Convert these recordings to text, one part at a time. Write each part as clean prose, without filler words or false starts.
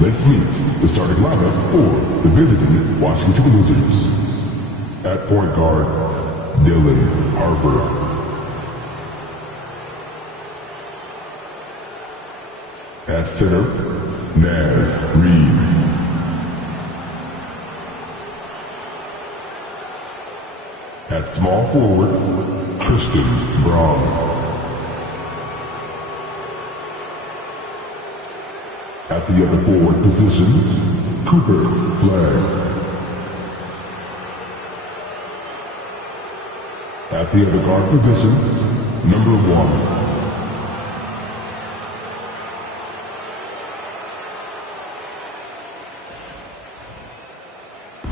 Let's meet the starting lineup for the visiting Washington Wizards. At point guard, Dylan Harper. At center, Naz Reid. At small forward, Tristan Braun. At the other forward position, Cooper Flagg. At the other guard position, number 1.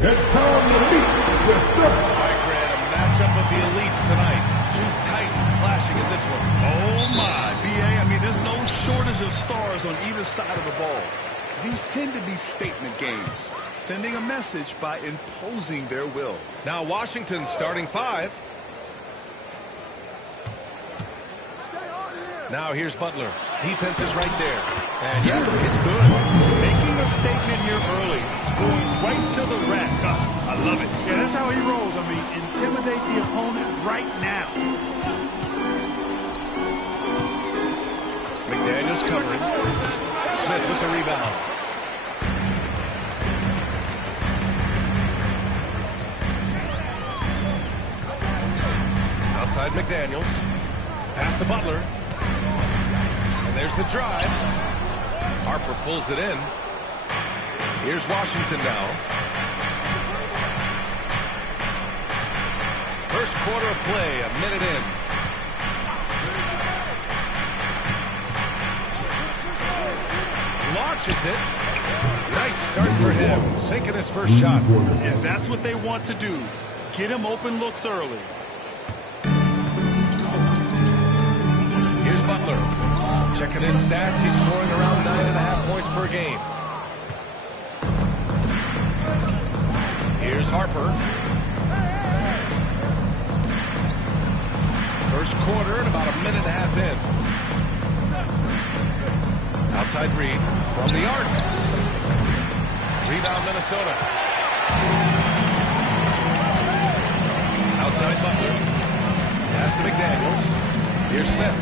It's time to meet the step. Mike Grant, a matchup of the elites tonight. Two titans clashing in this one. Oh my, B.A., I mean, there's no shortage of stars on either side of the ball. These tend to be statement games, sending a message by imposing their will. Now Washington's starting 5. Now here's Butler. Defense is right there. And yeah, it's good. Making a statement here early. Going right to the rack. I love it. Yeah, that's how he rolls. I mean, intimidate the opponent right now. McDaniels covering. Smith with the rebound. Outside McDaniels. Pass to Butler. And there's the drive. Harper pulls it in. Here's Washington now. First quarter of play, a minute in. Launches it. Nice start for him. Sinking his first shot. And that's what they want to do. Get him open looks early. Here's Butler. Checking his stats, he's scoring around 9.5 points per game. Here's Harper. First quarter and about a minute and a half in. Outside Reid from the arc. Rebound Minnesota. Outside Butler. Pass to McDaniels. Here's Smith.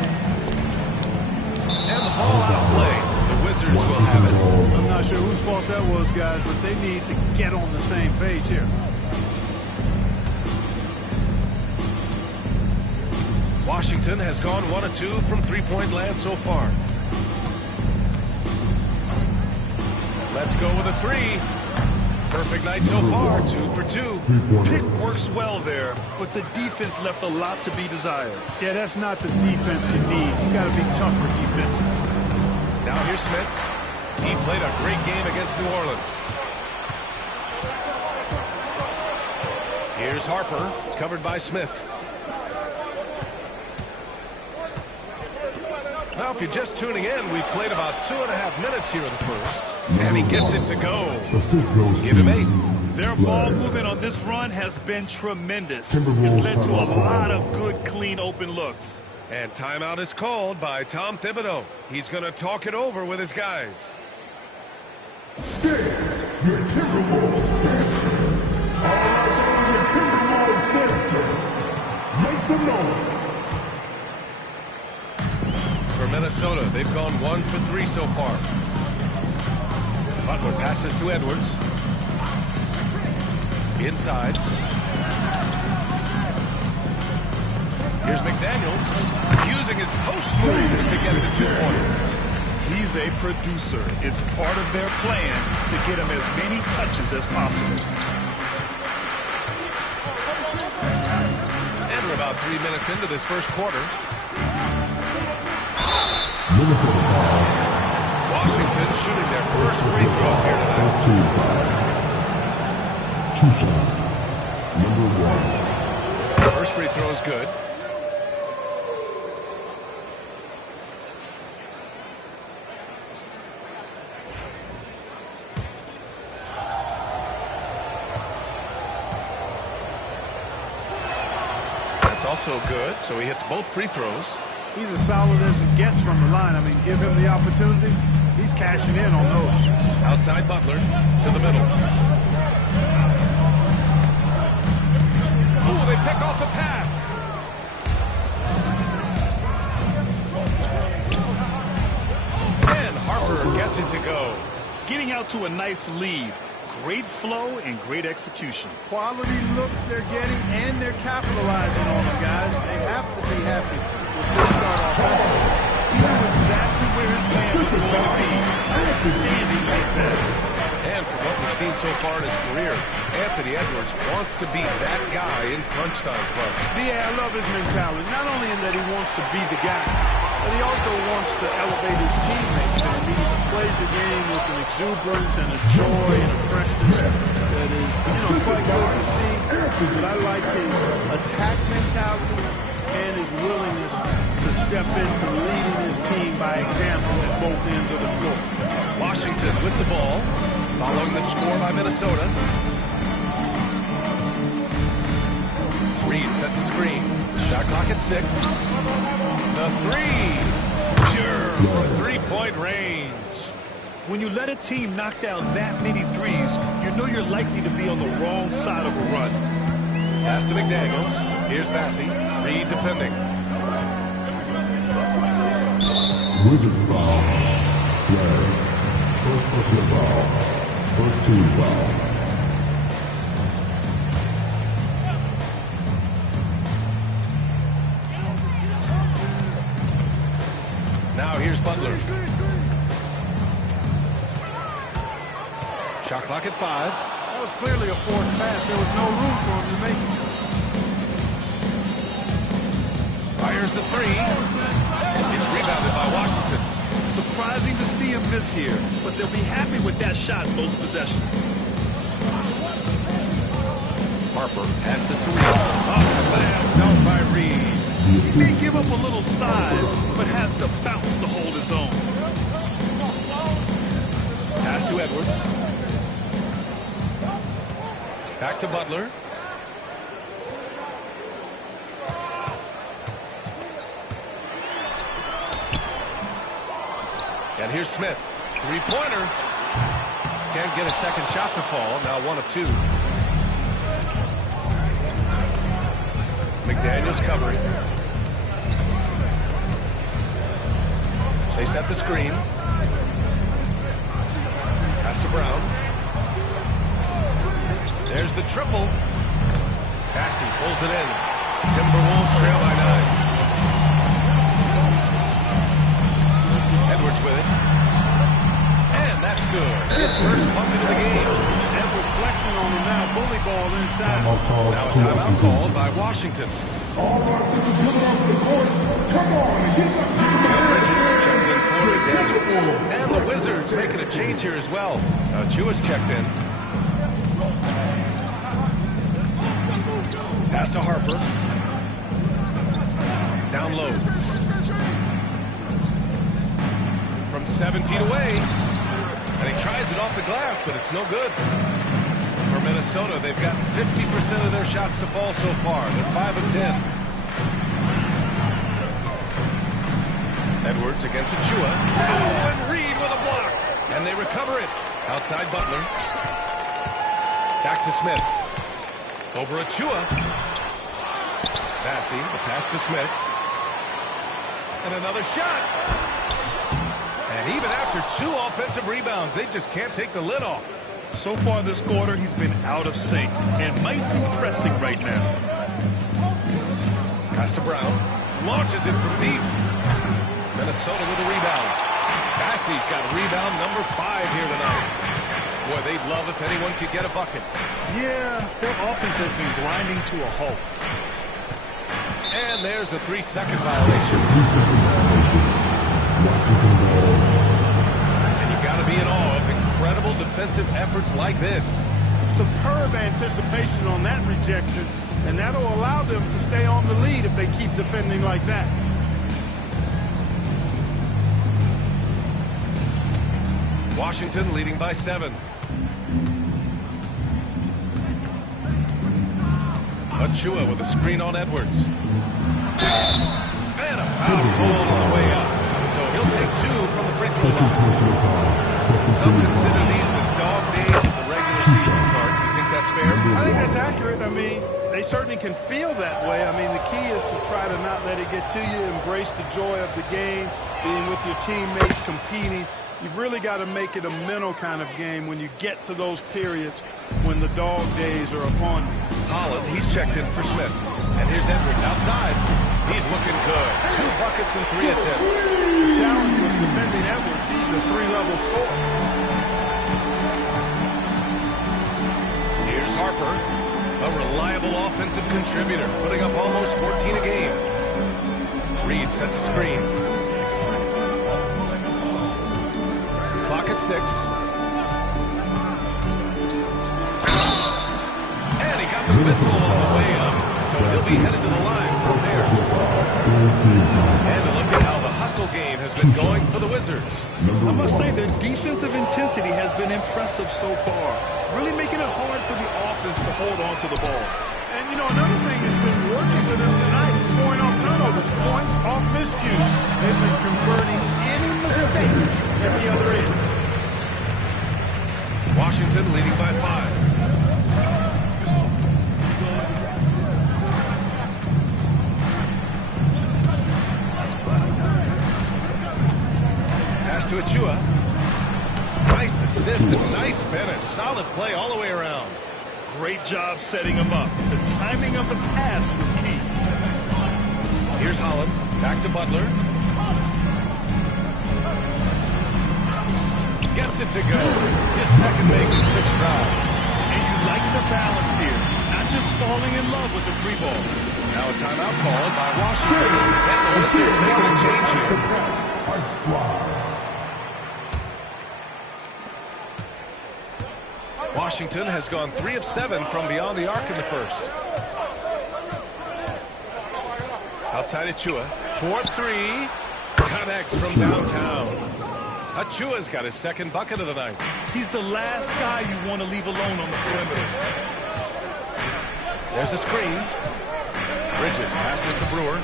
And the ball out of play. The Wizards will have it. I'm not sure whose fault that was, guys, but they need to get on the same page here. Washington has gone 1 of 2 from three-point land so far. Let's go with a 3. Perfect night so far, 2 for 2. Pick works well there, but the defense left a lot to be desired. Yeah, that's not the defense you need. You got to be tougher defensively. Now here's Smith. He played a great game against New Orleans. Here's Harper, covered by Smith. Now, if you're just tuning in, we've played about 2.5 minutes here in the first. And he gets it to go. Give him 8. Their ball movement on this run has been tremendous. It's led to a lot of good, clean, open looks. And timeout is called by Tom Thibodeau. He's going to talk it over with his guys. Your Timberwolves dancer. All your Timberwolves dancer. Make some noise. For Minnesota, they've gone 1 for 3 so far. Butler passes to Edwards. Inside. Here's McDaniels using his post moves to get the 2 points. He's a producer. It's part of their plan to get him as many touches as possible. And we're about 3 minutes into this first quarter. Washington shooting their first free throws here tonight. 2 shots. Number 1. First free throw is good. That's also good. So he hits both free throws. He's as solid as it gets from the line. I mean, give him the opportunity. He's cashing in on those. Outside Butler to the middle. Oh, they pick off the pass. And Harper gets it to go. Getting out to a nice lead. Great flow and great execution. Quality looks they're getting, and they're capitalizing on them, guys. They have to be happy with this start offensively. He knew exactly where his man was going to be. Outstanding late pass. And from what we've seen so far in his career, Anthony Edwards wants to be that guy in crunch time club. Yeah, I love his mentality. Not only in that he wants to be the guy, but he also wants to elevate his teammates. And he plays the game with an exuberance and a joy and a freshness that is, quite good to see. But I like his attack mentality and his willingness to step into leading his team by example at both ends of the floor. Washington with the ball, following the score by Minnesota. Reed sets a screen. Shot clock at 6. The three. Pure from three-point range. When you let a team knock down that many threes, you know you're likely to be on the wrong side of a run. Pass to McDaniels. Here's Bassey. Reed defending. Wizards foul. Flag. First personal foul. First team foul. Now here's Butler. Shot clock at 5. That was clearly a forced pass. There was no room for him to make it. Fires the 3. It's rebounded by Washington. Surprising to see him miss here, but they'll be happy with that shot most possessions. Harper passes to Reed. Slam dunk by Reed. He may give up a little size, but has the bounce to hold his own. Pass to Edwards. Back to Butler. And here's Smith. Three-pointer. Can't get a second shot to fall. Now 1 of 2. McDaniels covering. They set the screen. Pass to Brown. There's the triple. Bassey pulls it in. Timberwolves trail by 9. Edwards with it. And that's good. His first bucket of the game. And reflection on him now. Bully ball inside. Now a timeout called by Washington. Bridges checked in for McDaniels. And the Wizards making a change here as well. Chua's checked in. Pass to Harper. Down low. From 7 feet away. And he tries it off the glass, but it's no good. For Minnesota, they've gotten 50% of their shots to fall so far. They're 5 of 10. Edwards against Achua. Oh, and Reed with a block. And they recover it. Outside Butler. Back to Smith. Over Achua. Bassey, the pass to Smith. And another shot. And even after 2 offensive rebounds, they just can't take the lid off. So far this quarter, he's been out of sync and might be pressing right now. Pass to Brown. Launches it from deep. Minnesota with a rebound. Bassey's got rebound number 5 here tonight. Boy, they'd love if anyone could get a bucket. Yeah, their offense has been grinding to a halt. And there's a 3-second violation. And you got to be in awe of incredible defensive efforts like this. Superb anticipation on that rejection, and that'll allow them to stay on the lead if they keep defending like that. Washington leading by 7. Achua with a screen on Edwards. And a foul call on the way up. So he'll take 2 from the free throw line. Some consider these They certainly can feel that way. I mean, the key is to try to not let it get to you, embrace the joy of the game, being with your teammates, competing. You've really got to make it a mental kind of game when you get to those periods when the dog days are upon you. Holland, he's checked in for Smith. And here's Edwards outside. He's looking good. 2 buckets and 3 attempts. The challenge with defending Edwards, he's a 3-level scorer. Here's Harper, a reliable offensive contributor, putting up almost 14 a game. Reed sets a screen. Clock at 6. And he got the whistle on the way up, so he'll be headed to the line from there. And look at how the hustle game has been going for the Wizards. I must say their defensive intensity has been impressive so far, really making it hard for the offense to hold on to the ball. And, you know, another thing that's been working for them tonight, scoring off turnovers, points off miscues. They've been converting any mistakes at the other end. Washington leading by 5. Pass to Achua. Nice assist and nice finish. Solid play all the way around. Great job setting him up. The timing of the pass was key. Here's Holland. Back to Butler. Gets it to go. His second make in 6 tries. And you like the balance here. Not just falling in love with the 3 ball. Now a timeout called by Washington. And the Wizards making a change here. Washington has gone 3 of 7 from beyond the arc in the first. Outside Achua. 4-3. Connects from downtown. Achua's got his second bucket of the night. He's the last guy you want to leave alone on the perimeter. There's a screen. Bridges passes to Brewer.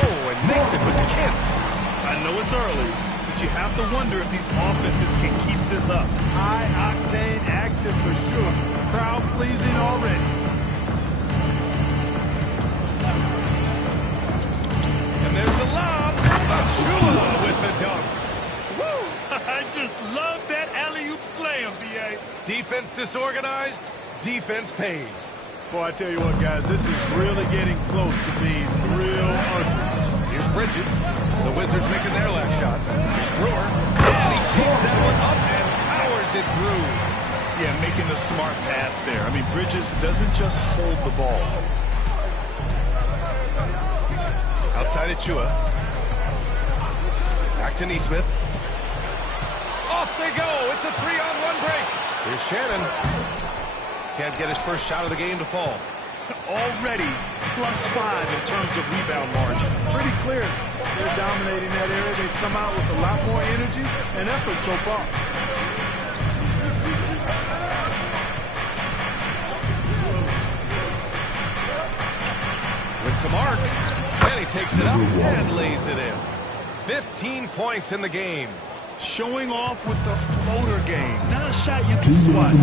Oh, and makes it with a kiss. I know it's early, but you have to wonder if these offenses can keep this up. High-octane action for sure. Crowd-pleasing already. And there's the lob. Achua with the dunk. Woo! I just love that alley-oop slam, B.A. Defense disorganized. Defense pays. Boy, I tell you what, guys, this is really getting close to being real ugly. Here's Bridges. The Wizards making their last shot. Here's Brewer. And he takes that one up and powers it through. Yeah, making the smart pass there. I mean, Bridges doesn't just hold the ball. Outside Achua. Back to Nesmith. Off they go. It's a 3-on-1 break. Here's Shannon. Can't get his first shot of the game to fall. Already +5 in terms of rebound margin. Pretty clear. They're dominating that area. They've come out with a lot more energy and effort so far. With some arc. And he takes it up and lays it in. 15 points in the game. Showing off with the floater game. Not a shot you can swat.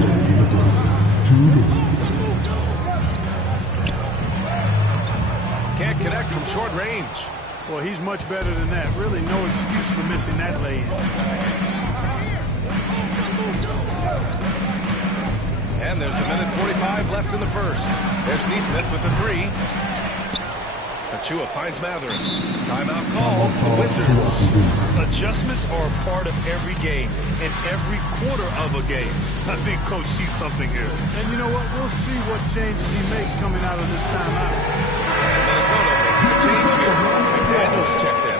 Can't connect from short range. Well, he's much better than that. Really no excuse for missing that lay-in. And there's 1:45 left in the first. There's Nesmith with the 3. Achua finds Mather. Timeout call. The Wizards. Adjustments are a part of every game and every quarter of a game. I think Coach sees something here. And you know what? We'll see what changes he makes coming out of this timeout. And Minnesota making a change here. McDaniels checked in.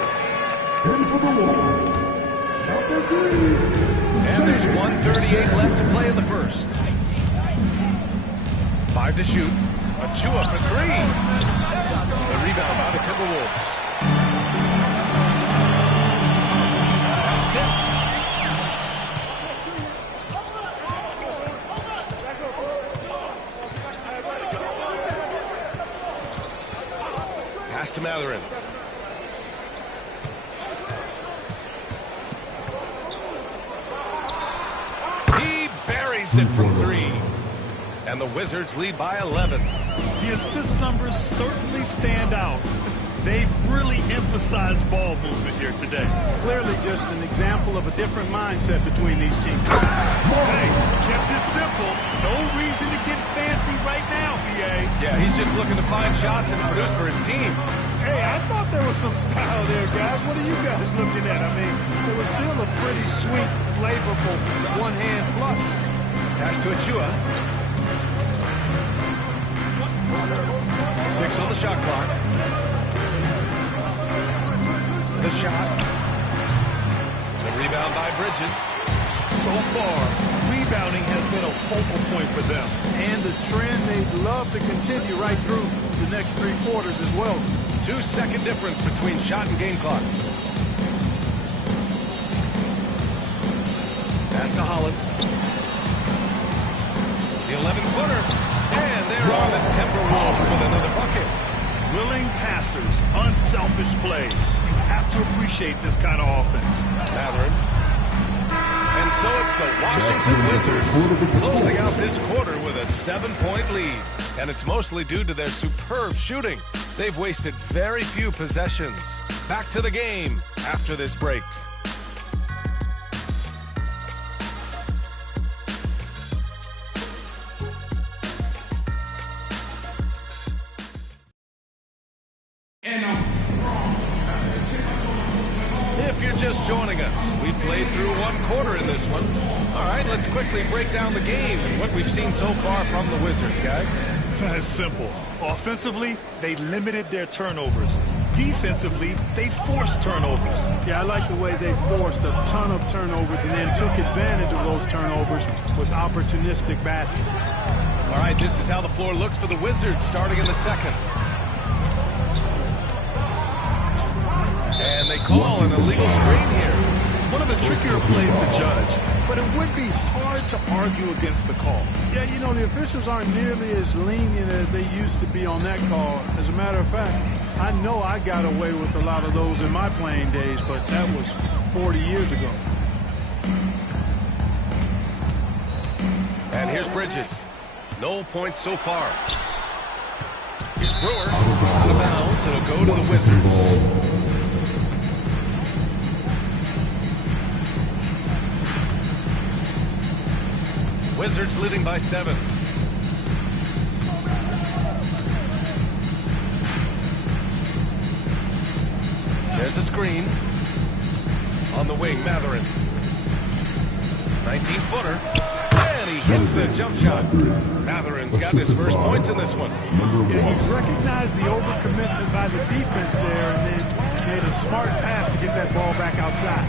And there's 1:38 left to play in the first. 5 to shoot. Achua for 3. The rebound by the Timberwolves. That's tip. Pass to Matherin. He buries it from 3. And the Wizards lead by 11. The assist numbers certainly stand out. They've really emphasized ball movement here today. Clearly just an example of a different mindset between these teams. Hey, kept it simple. No reason to get fancy right now, BA. Yeah, he's just looking to find shots and produce for his team. Hey, I thought there was some style there, guys. What are you guys looking at? I mean, it was still a pretty sweet, flavorful one-hand flush. Pass to Achua. 6 on the shot clock. The shot. The rebound by Bridges. So far, rebounding has been a focal point for them. And the trend they'd love to continue right through the next 3 quarters as well. 2-second difference between shot and game clock. Pass to Holland. The 11-footer. And there are the Timberwolves with another bucket. Willing passers, unselfish play. You have to appreciate this kind of offense. Mathurin. And so it's the Washington Wizards closing out this quarter with a 7-point lead. And it's mostly due to their superb shooting. They've wasted very few possessions. Back to the game after this break. If you're just joining us, we played through 1 quarter in this one. All right, let's quickly break down the game and what we've seen so far from the Wizards, guys. It's simple. Offensively, they limited their turnovers. Defensively, they forced turnovers. Yeah, I like the way they forced a ton of turnovers and then took advantage of those turnovers with opportunistic basket. All right, this is how the floor looks for the Wizards starting in the second. And they call an illegal screen here. One of the trickier plays to judge, but it would be hard to argue against the call. Yeah, you know, the officials aren't nearly as lenient as they used to be on that call. As a matter of fact, I know I got away with a lot of those in my playing days, but that was 40 years ago. And here's Bridges. No points so far. Here's Brewer. Out of bounds. It'll go to the Wizards. Wizards leading by 7. There's a screen. On the wing, Mathurin. 19-footer. And he hits the jump shot. Mathurin's got his first points in this one. Yeah, he recognized the overcommitment by the defense there and then made a smart pass to get that ball back outside.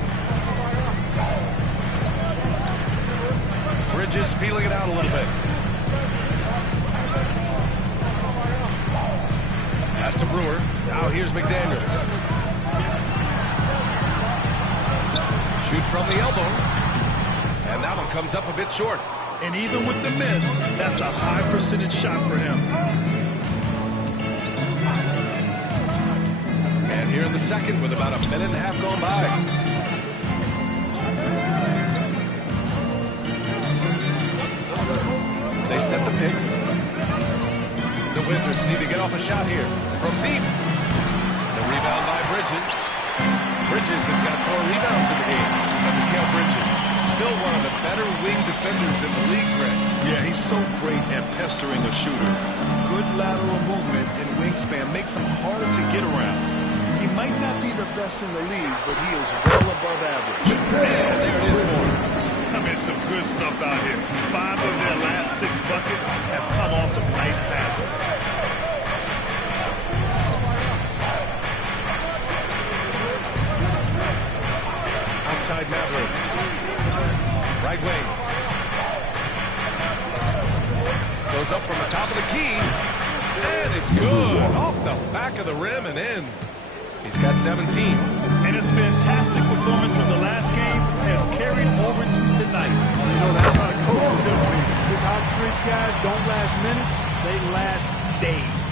Bridges feeling it out a little bit. Pass to Brewer. Now here's McDaniels. Shoot from the elbow. And that one comes up a bit short. And even with the miss, that's a high percentage shot for him. And here in the second with about a minute and a half gone by. They set the pick. The Wizards need to get off a shot here. From deep. The rebound by Bridges. Bridges has got 4 rebounds in the game. And Mikal Bridges, still one of the better wing defenders in the league, Greg. Yeah, he's so great at pestering a shooter. Good lateral movement and wingspan makes him hard to get around. He might not be the best in the league, but he is well above average. And there it is for him. I mean, some good stuff out here. 5 of their last 6 buckets have come off of nice passes. Outside Mathurin. Right wing. Goes up from the top of the key. And it's good. Off the back of the rim and in. He's got 17. And his fantastic performance from the last game has carried over to tonight. You know, that's how the coaches do it. His hot streaks, guys, don't last minutes. They last days.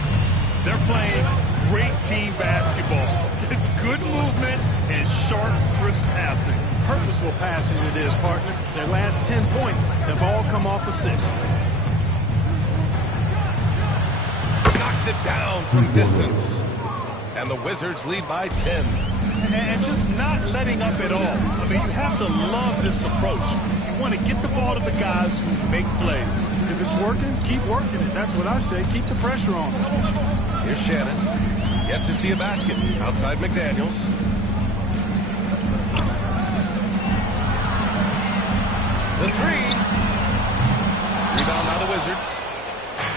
They're playing great team basketball. It's good movement and sharp, crisp passing. Purposeful passing it is, partner. Their last 10 points have all come off assists. knocks it down from distance. And the Wizards lead by 10. And just not letting up at all. I mean, you have to love this approach. You want to get the ball to the guys who make plays. If it's working, keep working it. That's what I say. Keep the pressure on. Here's Shannon. Yet to see a basket outside McDaniels. The three. Rebound by the Wizards.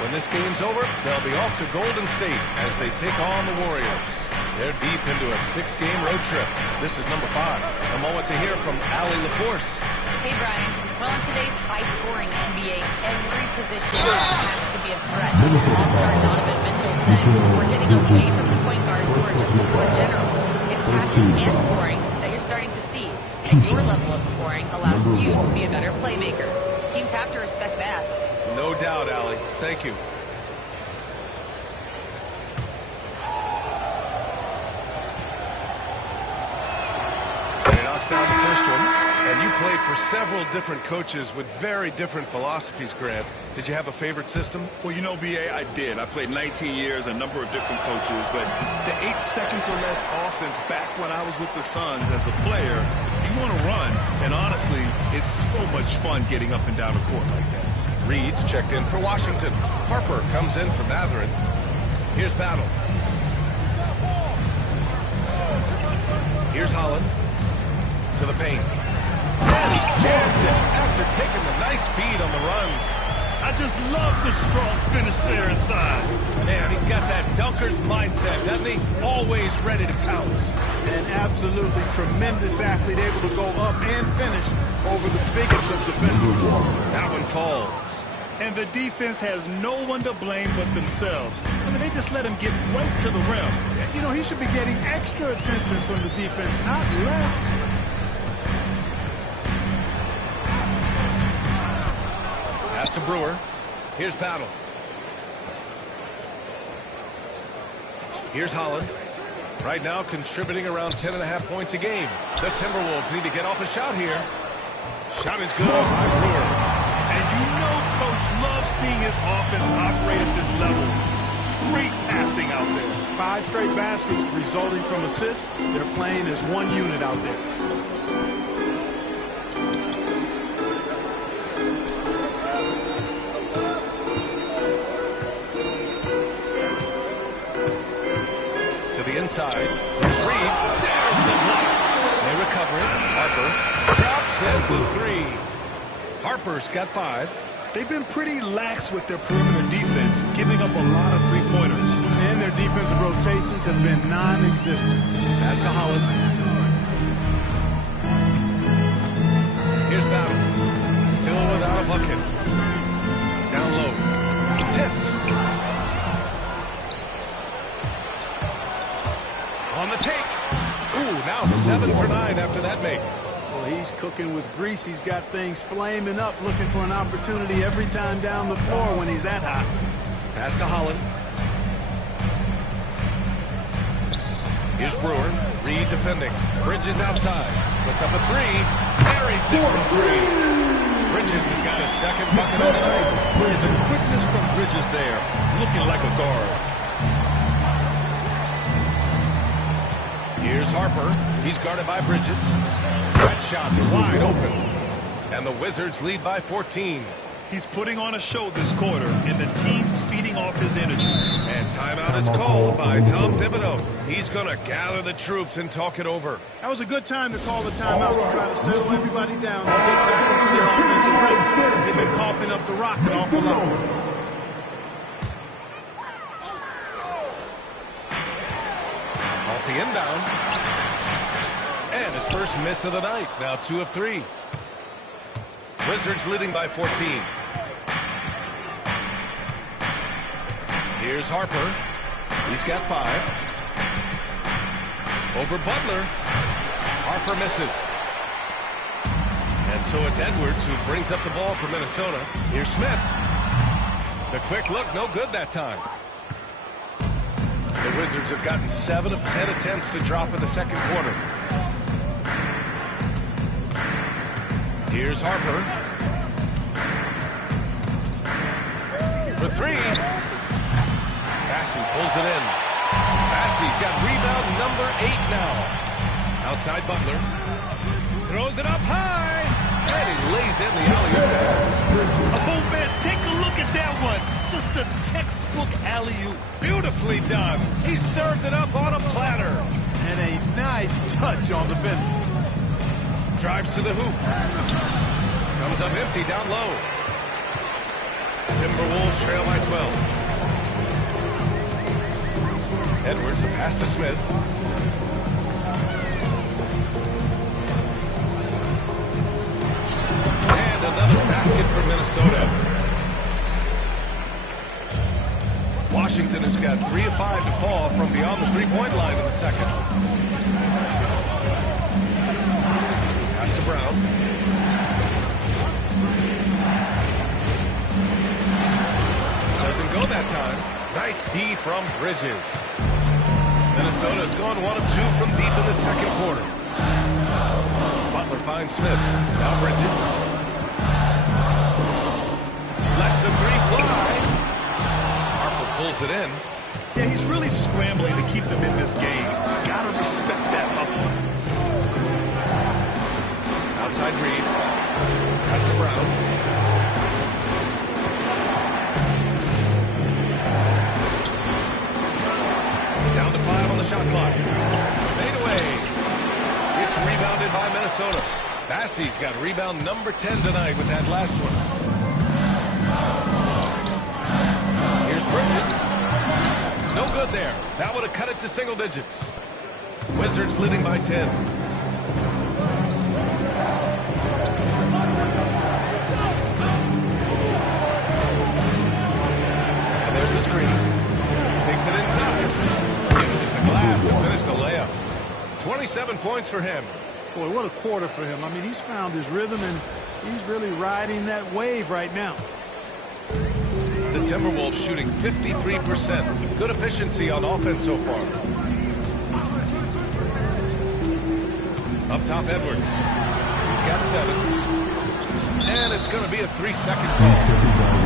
When this game's over, they'll be off to Golden State as they take on the Warriors. They're deep into a 6-game road trip. This is number 5. A moment to hear from Allie LaForce. Hey, Brian. Well, in today's high-scoring NBA, every position has to be a threat. All-star Donovan Mitchell said, we're getting away from the point guards who are just floor generals. It's passing and scoring that you're starting to see. And your level of scoring allows you to be a better playmaker. Teams have to respect that. No doubt, Allie. Thank you. And he knocks down the first one. And you played for several different coaches with very different philosophies, Grant. Did you have a favorite system? Well, you know, B.A., I did. I played 19 years, a number of different coaches, but the 8 seconds or less offense back when I was with the Suns as a player, you want to run, and honestly, it's so much fun getting up and down the court like that. Reed's checked in for Washington. Harper comes in for Mathurin. Here's Battle. Here's Holland to the paint. And he jams it after taking the nice feed on the run. I just love the strong finish there inside. Man, he's got that dunker's mindset, doesn't he? Always ready to pounce. An absolutely tremendous athlete, able to go up and finish over the biggest of defenders. That one falls. And the defense has no one to blame but themselves. I mean, they just let him get right to the rim. You know, he should be getting extra attention from the defense, not less. Pass to Brewer. Here's Battle. Here's Holland. Right now contributing around 10.5 points a game. The Timberwolves need to get off a shot here. Shot is good by Brewer. And you know Coach loves seeing his offense operate at this level. Great passing out there. 5 straight baskets resulting from assists. They're playing as one unit out there. To the inside. Here's Reed. There's the block. They recover it. Harper drops in the 3. Harper's got 5. They've been pretty lax with their perimeter defense, giving up a lot of three-pointers. And their defensive rotations have been non-existent. Pass to Holland. Here's Battle. Still without a bucket. Down low. Tipped. On the take. Ooh, now 7 for 9 after that make. Well, he's cooking with grease. He's got things flaming up, looking for an opportunity every time down the floor when he's that hot. Pass to Holland. Here's Brewer. Reed defending. Bridges outside. Puts up a 3. Buries it from 3. Bridges has got his second bucket of the night. The quickness from Bridges there, looking like a guard. Here's Harper. He's guarded by Bridges. That shot wide open. And the Wizards lead by 14. He's putting on a show this quarter, and the team's feeding off his energy. And timeout is called by Tom Thibodeau. He's going to gather the troops and talk it over. That was a good time to call the timeout to try to settle everybody down and get back into the offensive rhythm. They've been coughing up the rock an awful lot. Off the inbound. And his first miss of the night. Now 2 of 3. Wizards leading by 14. Here's Harper. He's got 5. Over Butler. Harper misses. And so it's Edwards who brings up the ball for Minnesota. Here's Smith. The quick look, no good that time. The Wizards have gotten 7 of 10 attempts to drop in the second quarter. Here's Harper. For 3. Bassey pulls it in. Bassey's got rebound number 8 now. Outside Butler. Throws it up high. And he lays in the alley-oop pass. Oh, man, take a look at that one. Just a textbook alley-oop. Beautifully done. He served it up on a platter. And a nice touch on the finish. Drives to the hoop. Comes up empty down low. Timberwolves trail by 12. Edwards, a pass to Smith. And another basket for Minnesota. Washington has got 3 of 5 to fall from beyond the three-point line in the second. Pass to Brown. Doesn't go that time. Nice D from Bridges. Minnesota's gone 1 of 2 from deep in the second quarter. Butler finds Smith. Now Bridges. Lets the 3 fly. Harper pulls it in. Yeah, he's really scrambling to keep them in this game. Gotta respect that hustle. Outside Reed. Pass to Brown. Down to 5 on the shot clock. Fade away. It's rebounded by Minnesota. Bassey's got rebound number 10 tonight with that last one. Here's Bridges. No good there. That would have cut it to single digits. Wizards leading by 10. And there's the screen. Takes it inside. Uses the glass to finish the layup. 27 points for him. Boy, what a quarter for him. I mean, he's found his rhythm, and he's really riding that wave right now. The Timberwolves shooting 53%. Good efficiency on offense so far. Up top, Edwards. He's got 7. And it's going to be a 3-second call.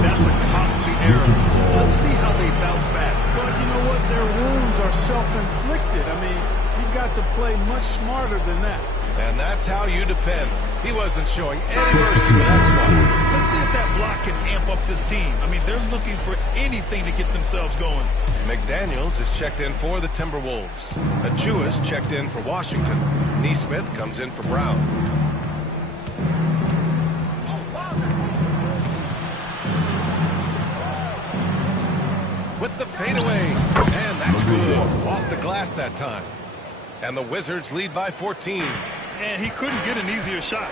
That's a costly error. Let's see how they bounce back. But you know what? Their wounds are self-inflicted. I mean, you've got to play much smarter than that. And that's how you defend. He wasn't showing any mercy with that spot. Let's see if that block can amp up this team. I mean, they're looking for anything to get themselves going. McDaniels is checked in for the Timberwolves. Achua's checked in for Washington. Nesmith comes in for Brown. With the fadeaway. And that's good. Off the glass that time. And the Wizards lead by 14. And he couldn't get an easier shot.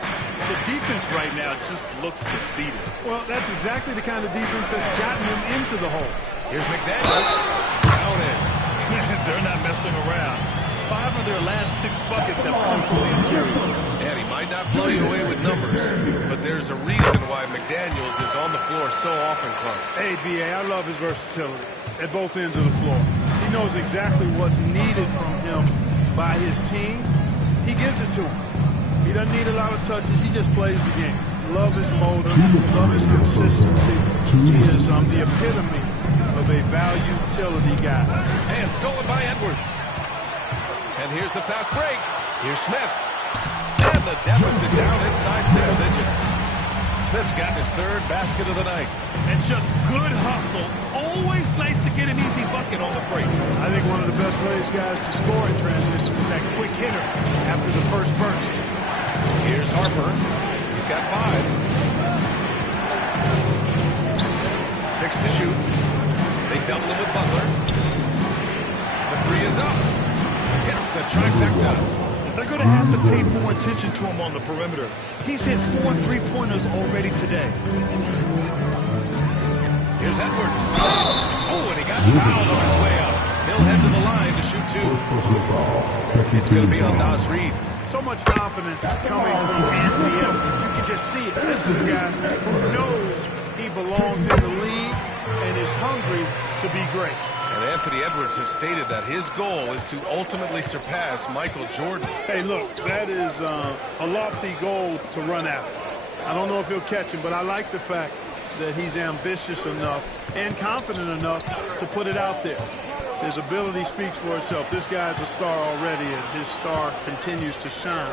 The defense right now just looks defeated. Well, that's exactly the kind of defense that's gotten them into the hole. Here's McDaniels. Down in. They're not messing around. 5 of their last 6 buckets have come from the interior. And he might not blow you away with numbers, but there's a reason why McDaniels is on the floor so often, Clark. Hey, B.A., I love his versatility at both ends of the floor. He knows exactly what's needed from him by his team. He gives it to him. He doesn't need a lot of touches. He just plays the game. Love his motor. Love his consistency. He is the epitome of a value utility guy. And stolen by Edwards. And here's the fast break. Here's Smith. And the deficit down inside single digits. Smith's got his 3rd basket of the night. And just good hustle. Always nice to get an easy bucket on the break. I think one of the best ways, guys, to score in transition is that quick hitter after the first burst. Here's Harper. He's got 5. 6 to shoot. They double him with Butler. The 3 is up. Hits the trifecta. They're going to have to pay more attention to him on the perimeter. He's hit 4 3-pointers already today. Here's Edwards. Oh, and he got fouled on his way out. He'll head to the line to shoot 2. It's going to be on Nas Reed. So much confidence coming from Anthony Edwards. You can just see it. This is a guy who knows he belongs in the league and is hungry to be great. And Anthony Edwards has stated that his goal is to ultimately surpass Michael Jordan. Hey, look, that is a lofty goal to run after. I don't know if he'll catch him, but I like the fact that he's ambitious enough and confident enough to put it out there. His ability speaks for itself. This guy's a star already, and his star continues to shine.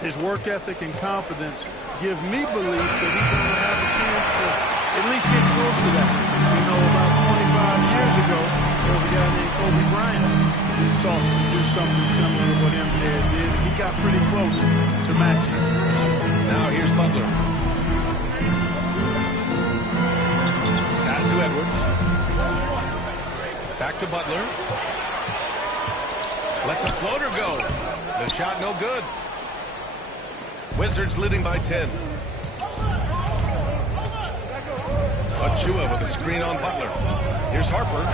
His work ethic and confidence give me belief that he's going to have a chance to at least get close to that. You know, about 25 years ago, there was a guy named Kobe Bryant who sought to do something similar to what MJ did, and he got pretty close to matching it. Now here's Butler. Pass to Edwards. Back to Butler. Lets a floater go. The shot no good. Wizards leading by 10. Achua with a screen on Butler. Here's Harper.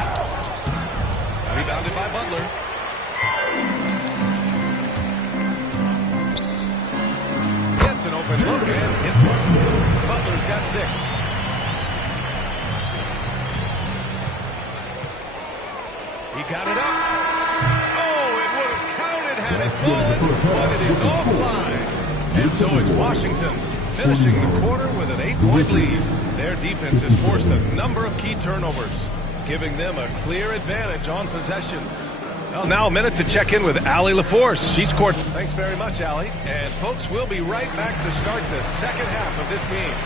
Rebounded by Butler. Gets an open look and hits it. Butler's got 6. He got it up. Oh, it would have counted had it fallen, but it is offline. And so it's Washington finishing the quarter with an 8-point lead. Their defense has forced a number of key turnovers, giving them a clear advantage on possessions. Well, now a minute to check in with Allie LaForce. She scored. Thanks very much, Allie. And folks, we'll be right back to start the second half of this game.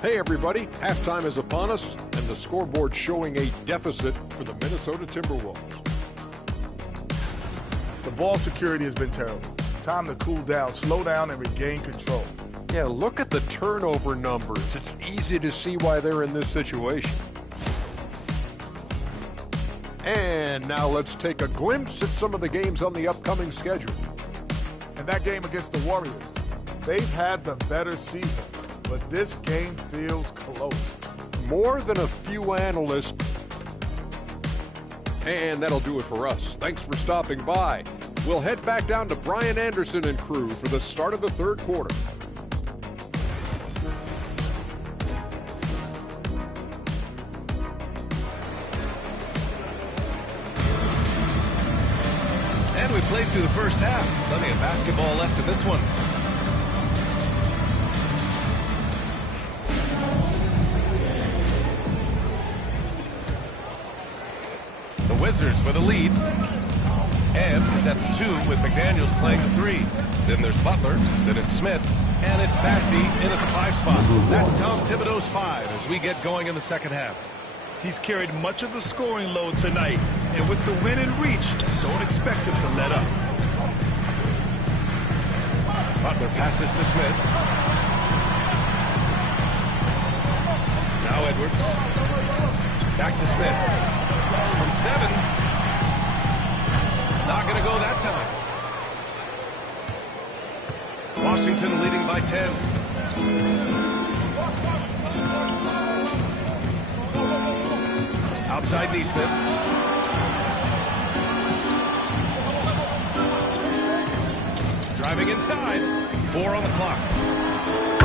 Hey everybody, halftime is upon us, and the scoreboard showing a deficit for the Minnesota Timberwolves. The ball security has been terrible. Time to cool down, slow down, and regain control. Yeah, look at the turnover numbers. It's easy to see why they're in this situation. And now let's take a glimpse at some of the games on the upcoming schedule. And that game against the Warriors, they've had the better season, but this game feels close. More than a few analysts. And that'll do it for us. Thanks for stopping by. We'll head back down to Brian Anderson and crew for the start of the third quarter. And we played through the first half. Plenty of basketball left in this one. The Wizards with a lead. Ed is at the 2 with McDaniels playing the 3. Then there's Butler, then it's Smith, and it's Bassey in at the 5 spot. That's Tom Thibodeau's 5 as we get going in the second half. He's carried much of the scoring load tonight, and with the win in reach, don't expect him to let up. Butler passes to Smith. Now Edwards. Back to Smith. From 7. Not going to go that time. Washington leading by 10. Outside Nesmith. Driving inside. 4 on the clock.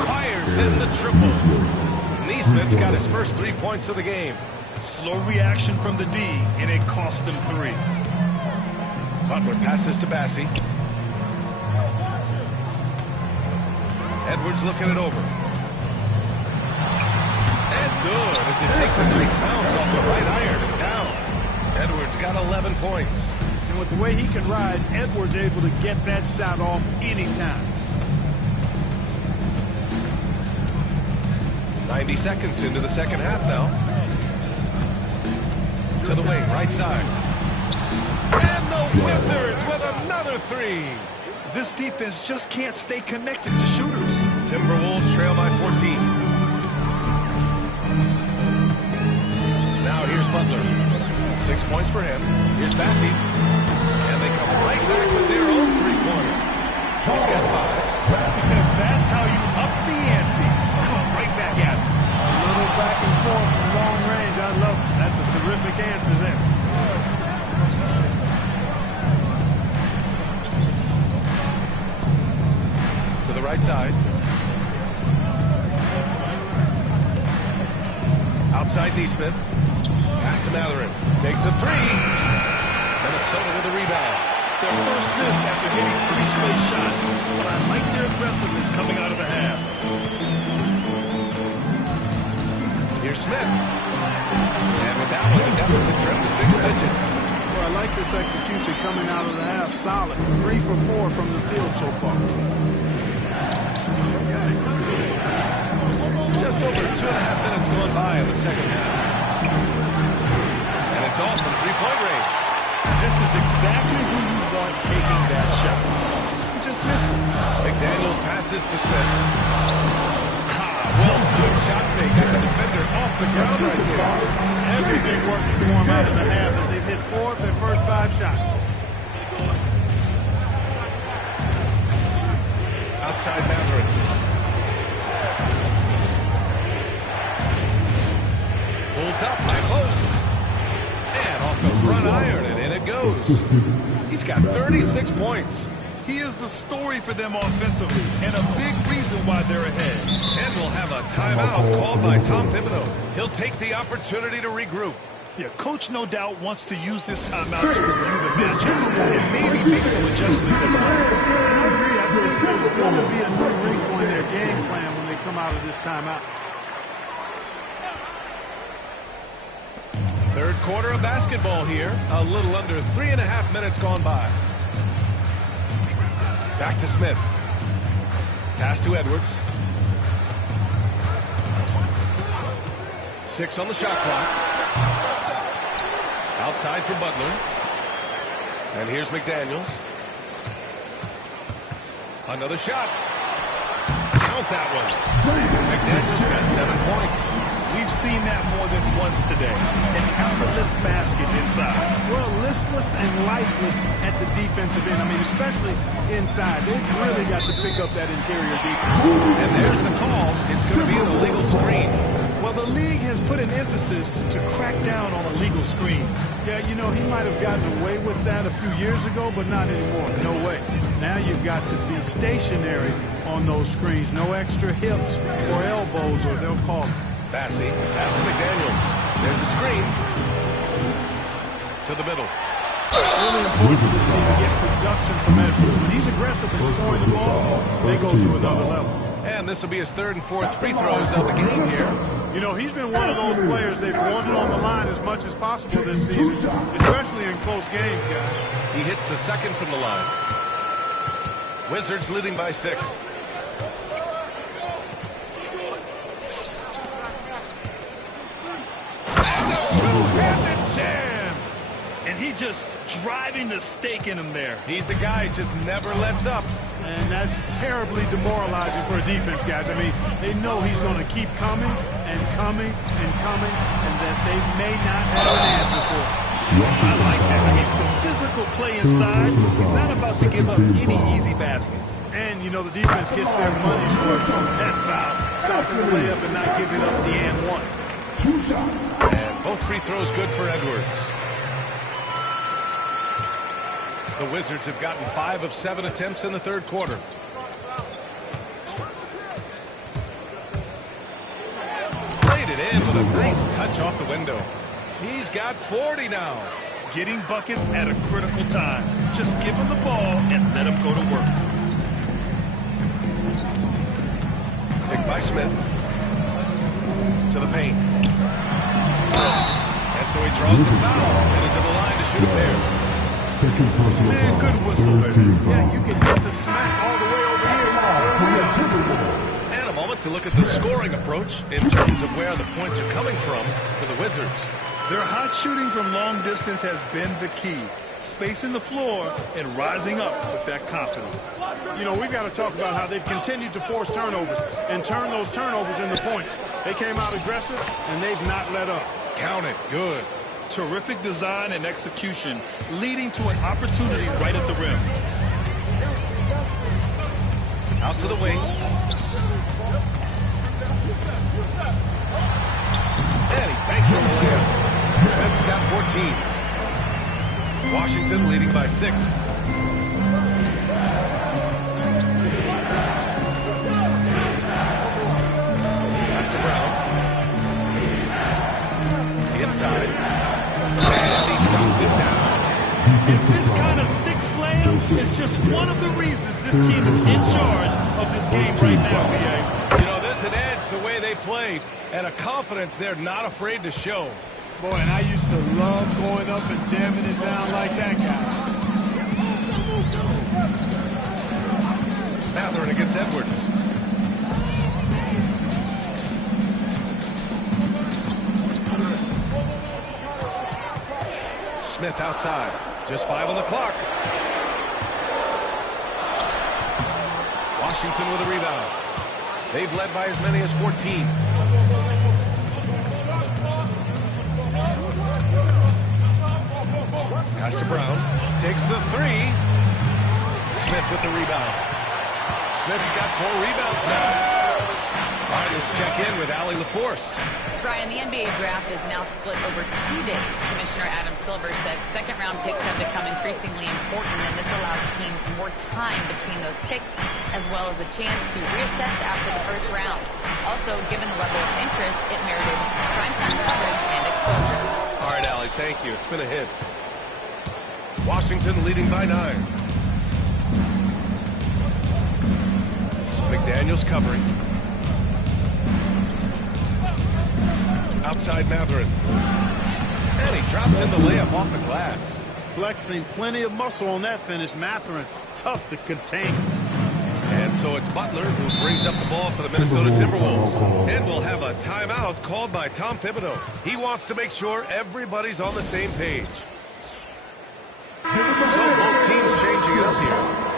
Fires in the triple. Nesmith's got his first 3 points of the game. Slow reaction from the D, and it cost him 3. Butler passes to Bassey. Edwards looking it over. And good as it takes a nice bounce off the right iron and down. Edwards got 11 points. And with the way he can rise, Edwards able to get that shot off anytime. 90 seconds into the second half now. To the wing, right side. And the Wizards with another 3. This defense just can't stay connected to shooters. Timberwolves trail by 14. Now here's Butler. 6 points for him. Here's Bassey. And they come right back with their own 3-pointer. He's got 5. If that's how you up the ante, come right back at it. A little back and forth from long range. I love it. That's a terrific answer there. To the right side. Outside Nesmith. Pass to Mathurin. Takes a 3. Minnesota with a rebound. Their first miss after hitting 3 straight shots, but I like their aggressiveness coming out of the half. Here's Smith. And with that one, the deficit trimmed to single digits. Well, I like this execution coming out of the half. Solid. 3 for 4 from the field so far. Just over 2.5 minutes going by in the second half. And it's all from three-point range. This is exactly who you want taking that shot. You just missed it. McDaniels passes to Smith. Well-timed shot fake. Got the defender off the ground right there. Everything working for them out of the half as they've hit 4 of their first 5 shots. Outside Maverick. Pulls up, high post. And off the front iron, and in it goes. He's got 36 points. He is the story for them offensively, and a big reason why they're ahead. And we'll have a timeout called by Tom Thibodeau. He'll take the opportunity to regroup. Yeah, Coach no doubt wants to use this timeout to review the matchups and maybe make some adjustments as well. I agree. I think there's going to be a new wrinkle in their game plan when they come out of this timeout. Third quarter of basketball here. A little under 3.5 minutes gone by. Back to Smith. Pass to Edwards. 6 on the shot clock. Outside for Butler. And here's McDaniels. Another shot. Count that one. McDaniels got 7 points. We've seen that more than once today. An effortless basket inside. Well, listless and lifeless at the defensive end. I mean, especially inside. They've really got to pick up that interior defense. And there's the call. It's going to be an illegal screen. Well, the league has put an emphasis to crack down on illegal screens. Yeah, you know, he might have gotten away with that a few years ago, but not anymore. No way. Now you've got to be stationary on those screens. No extra hips or elbows, or they'll call it. Bassey, pass to McDaniels. There's a screen. To the middle. Really important for this team to get production from Edwards. When he's aggressive and scoring the ball, they go to another level. And this will be his 3rd and 4th free throws of the game here. You know, he's been one of those players they've wanted on the line as much as possible this season, especially in close games, guys. He hits the 2nd from the line. Wizards leading by 6. Two-handed jam! And he just driving the stake in him there. He's a guy who just never lets up. And that's terribly demoralizing for a defense, guys. I mean, they know he's going to keep coming and coming and coming, and that they may not have an answer for it. I like that. I mean, some physical play inside. He's not about to give up any easy baskets. And, you know, the defense gets their money's worth from that foul. Stopping the layup and not giving up the and one. And both free throws good for Edwards. The Wizards have gotten 5 of 7 attempts in the 3rd quarter. Played it in with a nice touch off the window. He's got 40 now. Getting buckets at a critical time. Just give him the ball and let him go to work. Picked by Smith. To the paint. And so he draws the foul. Headed to the line to shoot a pair. Second personal Man, foul. good whistle there. Yeah, you can hit the smack all the way over here. And a moment to look at the scoring approach in terms of where the points are coming from for the Wizards. Their hot shooting from long distance has been the key. Spacing the floor and rising up with that confidence. You know, we've got to talk about how they've continued to force turnovers and turn those turnovers into points. They came out aggressive, and they've not let up. Count it. Good. Terrific design and execution, leading to an opportunity right at the rim. Out to the wing. And he banks on the layup. Smith's got 14. Washington leading by 6. Pass to Brown. Inside. And he knocks it down. And this kind of six-slam is just one of the reasons this team is in charge of this game right now, B.A. You know, there's an edge the way they played and a confidence they're not afraid to show. Boy, and I used to love going up and jamming it down like that guy. Mathurin against Edwards. Smith outside. Just 5 on the clock. Washington with a rebound. They've led by as many as 14. Pass to Brown. Takes the 3. Smith with the rebound. Smith's got 4 rebounds now. All right, let's check in with Allie LaForce. Brian, the NBA draft is now split over 2 days. Commissioner Adam Silver said second-round picks have become increasingly important, and this allows teams more time between those picks, as well as a chance to reassess after the first round. Also, given the level of interest, it merited primetime coverage and exposure. All right, Allie, thank you. It's been a hit. Washington leading by 9. McDaniels covering. Outside Mathurin. And he drops in the layup off the glass. Flexing plenty of muscle on that finish. Mathurin, tough to contain. And so it's Butler who brings up the ball for the Minnesota Timberwolves. And we'll have a timeout called by Tom Thibodeau. He wants to make sure everybody's on the same page. So both teams changing it up here.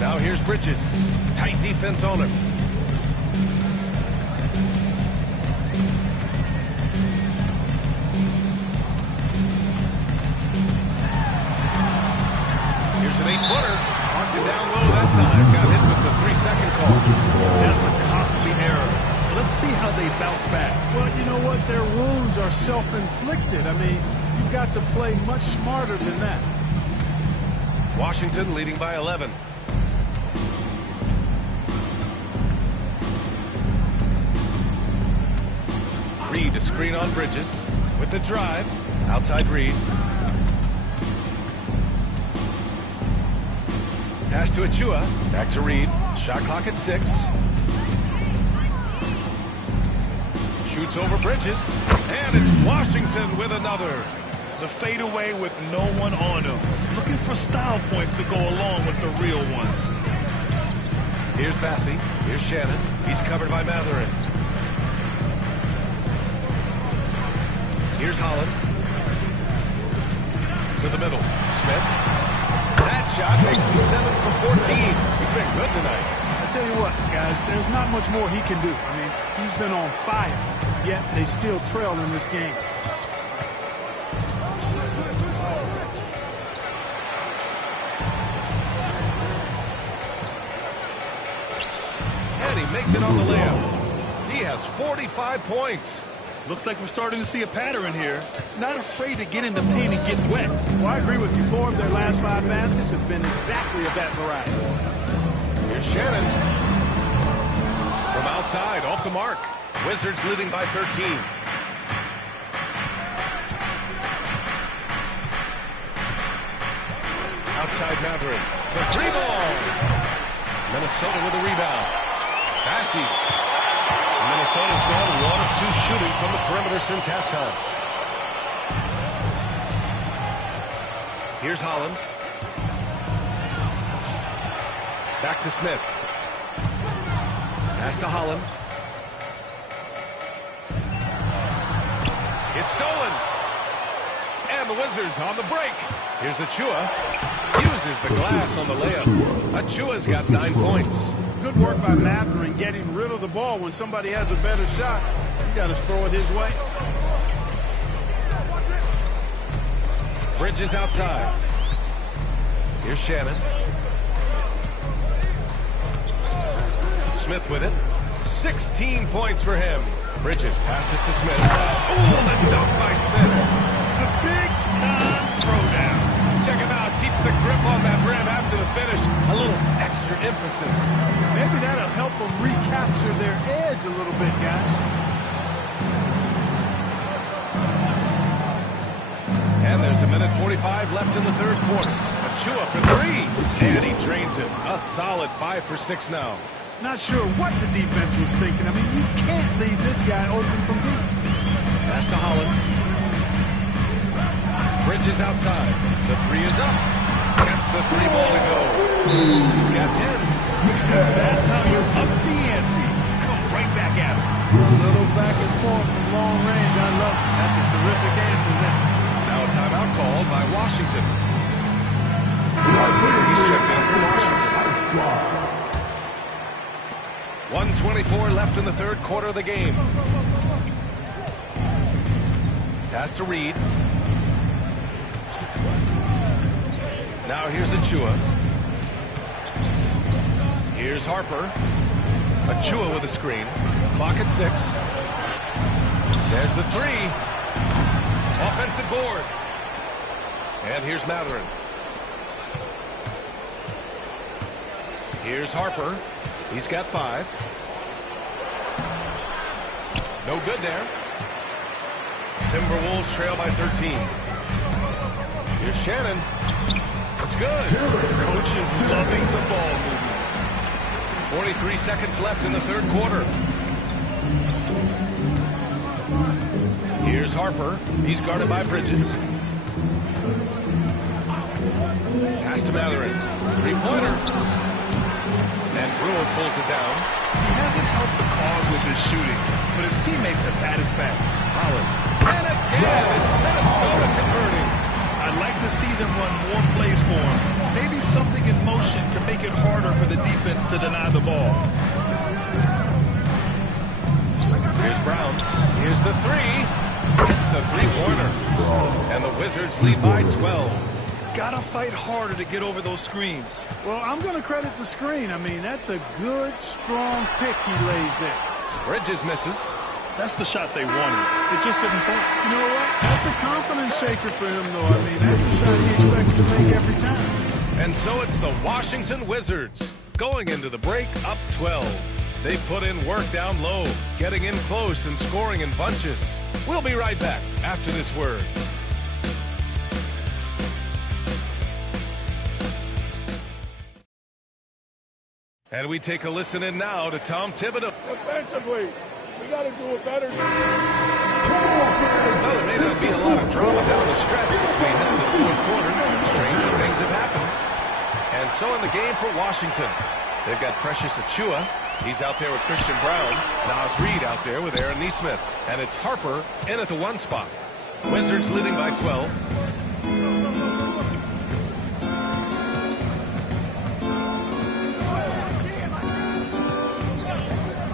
Now here's Bridges. Tight defense on him. Here's an 8-footer. Marked it down low that time. Got hit with the 3-second call. That's a costly error. Let's see how they bounce back. Well, you know what? Their wounds are self-inflicted. I mean, you've got to play much smarter than that. Washington leading by 11. Reed, a screen on Bridges with the drive. Outside Reed. Pass to Achua. Back to Reed. Shot clock at 6. Shoots over Bridges. And it's Washington with another. The fadeaway with no one on him. Looking for style points to go along with the real ones. Here's Bassey. Here's Shannon. He's covered by Mathurin. Here's Holland. To the middle. Smith. That shot makes him 7 for 14. He's been good tonight. I tell you what, guys, there's not much more he can do. I mean, he's been on fire, yet they still trail in this game. And he makes it on the layup. He has 45 points. Looks like we're starting to see a pattern here. Not afraid to get in the paint and get wet. Well, I agree with you. 4 of their last 5 baskets have been exactly of that variety. Here's Shannon. From outside, off the mark. Wizards leading by 13. Outside Mathurin. The 3-ball. Minnesota with a rebound. Bassey's. Minnesota's gone 1 of 2 shooting from the perimeter since halftime. Here's Holland. Back to Smith. Pass to Holland. It's stolen. And the Wizards on the break. Here's Achua. Uses the glass on the layup. Achua's got 9 points. Good work by Mathurin getting rid of the ball when somebody has a better shot. You got to throw it his way. Bridges outside. Here's Shannon. Smith with it. 16 points for him. Bridges passes to Smith. Oh, the dunk by Smith. The big-time throwdown. Check him out. Keeps the grip on that rim after the finish. A little extra emphasis. Maybe that'll help him recapture edge a little bit, guys. And there's a minute 45 left in the third quarter. Achua for three, and he drains it. A solid 5 for 6 now. Not sure what the defense was thinking. I mean, you can't leave this guy open from deep. Pass to Holland. Bridges outside. The three is up. Gets the three ball to go. He's got 10. That's how you up the ante. Come right back at him. A little back and forth from long range. I love it. That's a terrific answer there. Now a timeout called by Washington. He's checked in for Washington. 1:24 left in the third quarter of the game. Pass to Reed. Now here's Achua. Here's Harper. Achua with a screen. Clock at 6. There's the three. Offensive board. And here's Mathurin. Here's Harper. He's got 5. No good there. Timberwolves trail by 13. Here's Shannon. That's good. Coach is loving the ball movement. 43 seconds left in the third quarter. Here's Harper. He's guarded by Bridges. Pass to Mathurin. Three-pointer. And Brewer pulls it down. He hasn't helped the cause with his shooting, but his teammates have had his back. Holland. And again, it's Minnesota converting. I'd like to see them run more plays for him. Maybe something in motion to make it harder for the defense to deny the ball. Here's Brown. Here's the three. It's the three-pointer. And the Wizards lead by 12. Gotta fight harder to get over those screens. Well, I'm going to credit the screen. I mean, that's a good, strong pick he lays there. Bridges misses. That's the shot they wanted. It just didn't fall. You know what? That's a confidence shaker for him, though. I mean, that's a shot he expects to make every time. And so it's the Washington Wizards going into the break up 12. They put in work down low, getting in close and scoring in bunches. We'll be right back after this word. And we take a listen in now to Tom Thibodeau. Defensively, we got to do a better job. Well, there may not be a lot of drama down the stretch as we head into the fourth quarter. Stranger things have happened. And so in the game for Washington, they've got Precious Achua. He's out there with Christian Brown. Naz Reid out there with Aaron Nesmith. And it's Harper in at the 1 spot. Wizards leading by 12.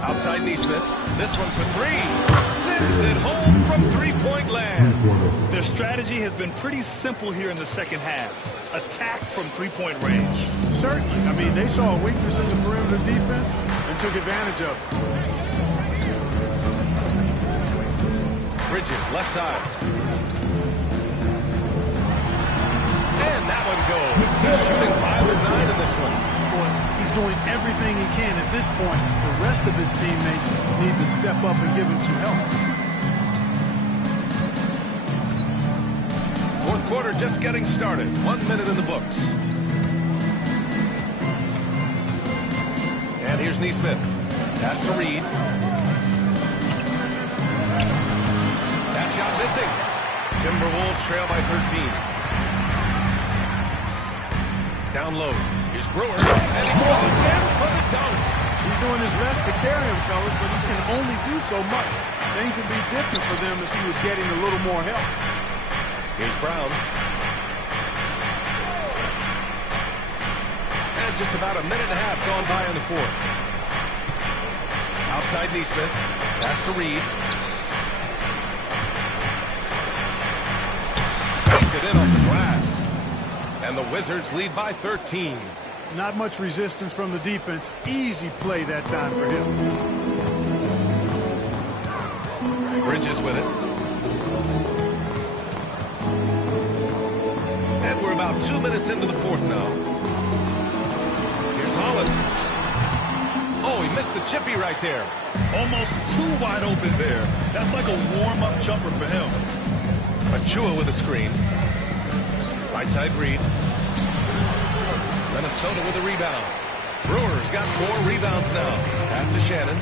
Outside Nesmith. This one for three. Sends it home from three-point land. Their strategy has been pretty simple here in the second half. Attack from three-point range. Certainly. I mean, they saw a weakness in the perimeter defense and took advantage of it. Bridges, left side. And that one goes. He's shooting 5 of 9 in this one. He's doing everything he can at this point. The rest of his teammates need to step up and give him some help. Fourth quarter just getting started. 1 minute in the books. And here's Nesmith. Pass to Reed. That shot missing. Timberwolves trail by 13. Down low. Here's Brewer. And he goes in for the dunk. He's doing his best to carry him, fellas, but he can only do so much. Things would be different for them if he was getting a little more help. Here's Brown. And just about a minute and a half gone by in the fourth. Outside Nesmith. Pass to Reed. Painted in off the glass. And the Wizards lead by 13. Not much resistance from the defense. Easy play that time for him. Bridges with it. And we're about 2 minutes into the fourth now. Here's Holland. Oh, he missed the chippy right there. Almost too wide open there. That's like a warm-up jumper for him. Achua with a screen. Right side Reed. Minnesota with a rebound. Brewers got 4 rebounds now. Pass to Shannon.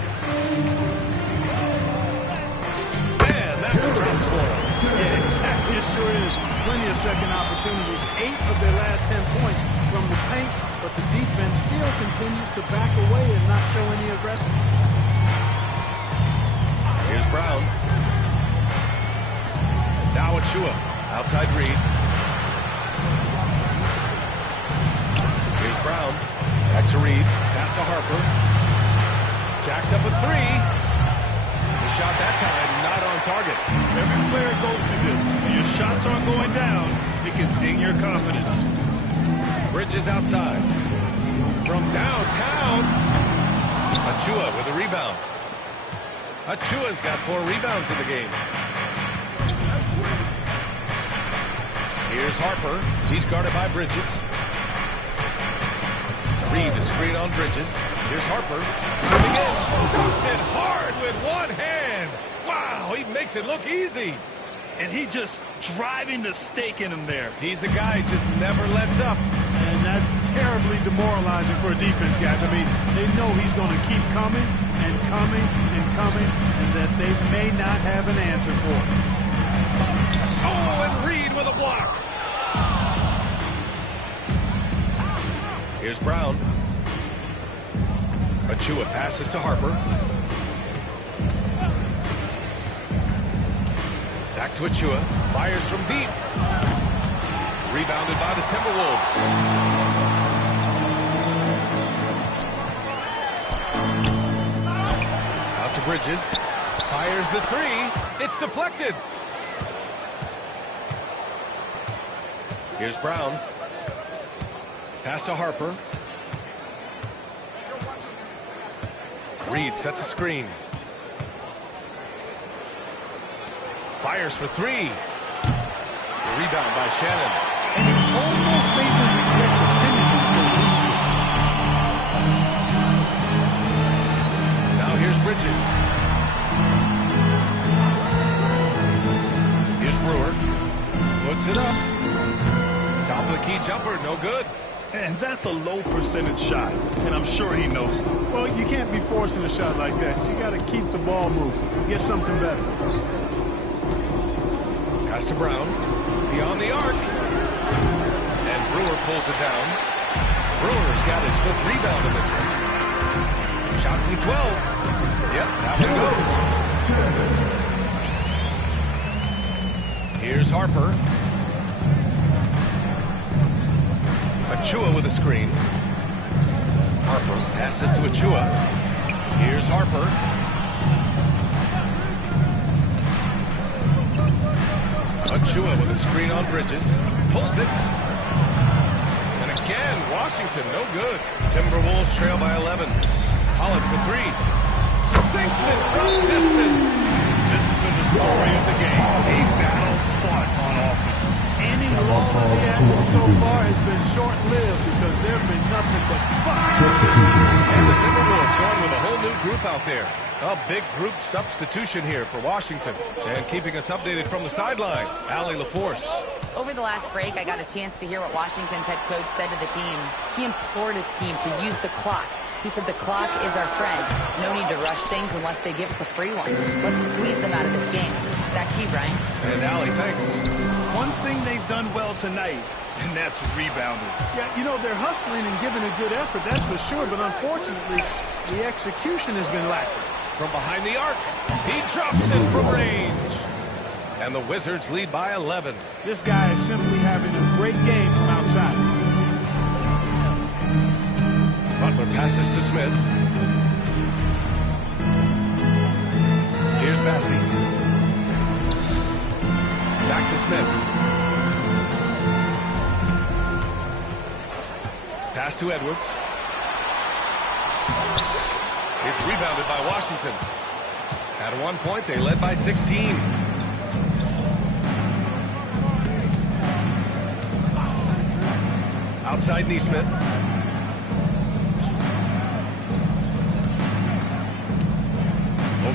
And that drops for him. Yeah, exactly. It sure is. Plenty of second opportunities. 8 of their last 10 points from the paint, but the defense still continues to back away and not show any aggression. Here's Brown. Now Achua. Outside Reed. Here's Brown. Back to Reed. Pass to Harper. Jacks up with 3. The shot that time not on target. Every player goes through this. When your shots aren't going down, it can ding your confidence. Bridges outside. From downtown. Achua with a rebound. Achua's got 4 rebounds in the game. Here's Harper. He's guarded by Bridges. Reed to screen on Bridges. Here's Harper. Dunks it hard with one hand. Wow, he makes it look easy. And he just driving the stake in him there. He's a guy who just never lets up. And that's terribly demoralizing for a defense, guys. I mean, they know he's going to keep coming and coming and coming, and that they may not have an answer for it. Oh, and Reed with a block. Here's Brown. Achua passes to Harper. Back to Achua. Fires from deep. Rebounded by the Timberwolves. Out to Bridges. Fires the 3. It's deflected. Here's Brown. Pass to Harper. Reed sets a screen. Fires for 3. The rebound by Shannon. And he almost made them regret defending him so loosely. Now here's Bridges. Here's Brewer. Puts it up. Top of the key jumper, no good. And that's a low percentage shot, and I'm sure he knows it. Well, you can't be forcing a shot like that. You got to keep the ball moving. Get something better. Pass to Brown. Beyond the arc. And Brewer pulls it down. Brewer's got his 5th rebound in this one. Shot from 12. Yep, that one goes. Here's Harper. Achua with a screen. Harper passes to Achua. Here's Harper. Achua with a screen on Bridges. Pulls it. And again, Washington, no good. Timberwolves trail by 11. Holland for 3. Sinks it from distance. This has been the story of the game. A battle fought on offense. Any lull in the action so far has been short-lived because there have been nothing but fire. And the Timberwolves going with a whole new group out there. A big group substitution here for Washington. And keeping us updated from the sideline, Allie LaForce. Over the last break, I got a chance to hear what Washington's head coach said to the team. He implored his team to use the clock. He said the clock is our friend. No need to rush things unless they give us a free one. Let's squeeze them out of this game. Back to you, Brian. And Allie, thanks. One thing they've done well tonight, and that's rebounding. Yeah, you know, they're hustling and giving a good effort, that's for sure. But unfortunately, the execution has been lacking. From behind the arc, he drops it from range. And the Wizards lead by 11. This guy is simply having a great game from outside. Butler passes to Smith. Here's Massey. Back to Smith. Pass to Edwards. It's rebounded by Washington. At one point, they led by 16. Outside Nesmith.